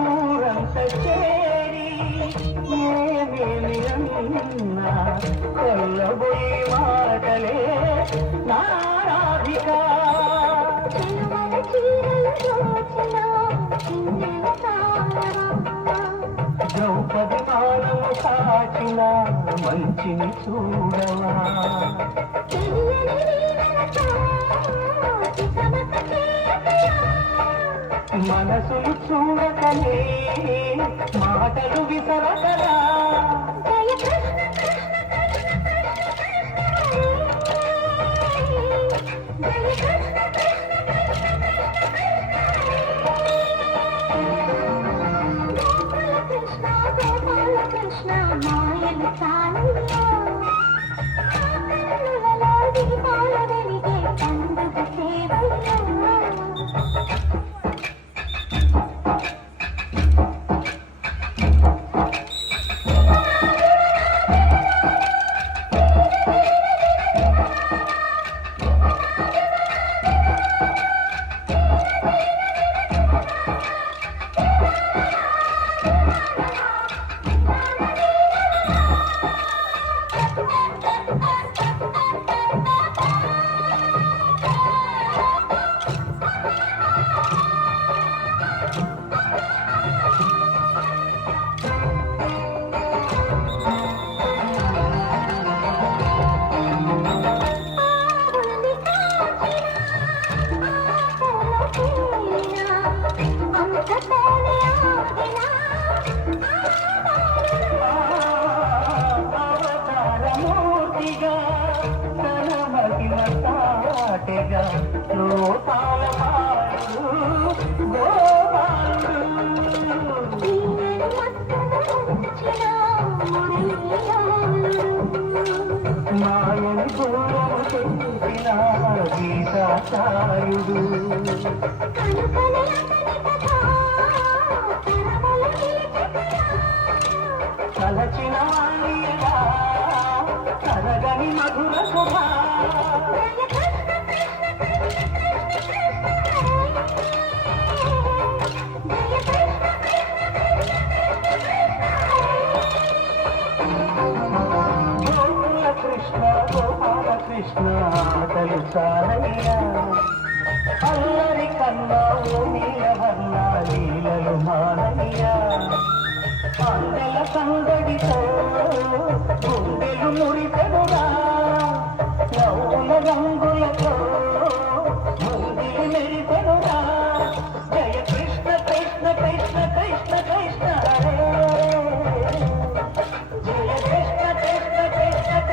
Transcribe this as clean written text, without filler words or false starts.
ఊరంత చేరి ఏమేమి అన్నా కొల్లబోయి మాటలే నారాధిక ద్రౌపది మానము కాచిన మంచిని చూడవా మనసులు చూడకలే మాటలు విసరకరా కృష్ణ మాయలు చాలయ్యా దీపాల వెలిగే పండుగ సేవయ్యా అవతారమూర్తిగా తన మహిమ సాటెగా లోకాల పాడు గోపాలుడు మాయని గోరము తెలిసిన గీతాచార్యుడు తలచిన వాణియగా తరగని మధుర శుభా గోకుల కృష్ణ గోపాల కృష్ణ తెలుసారయ్యా అల్లరి కన్నా ఓ నీలవర్ణ లీలలు మానయ్యా అందెల సందడితో గుండెలు మురిపెడుగా నవ్వుల రంగులతో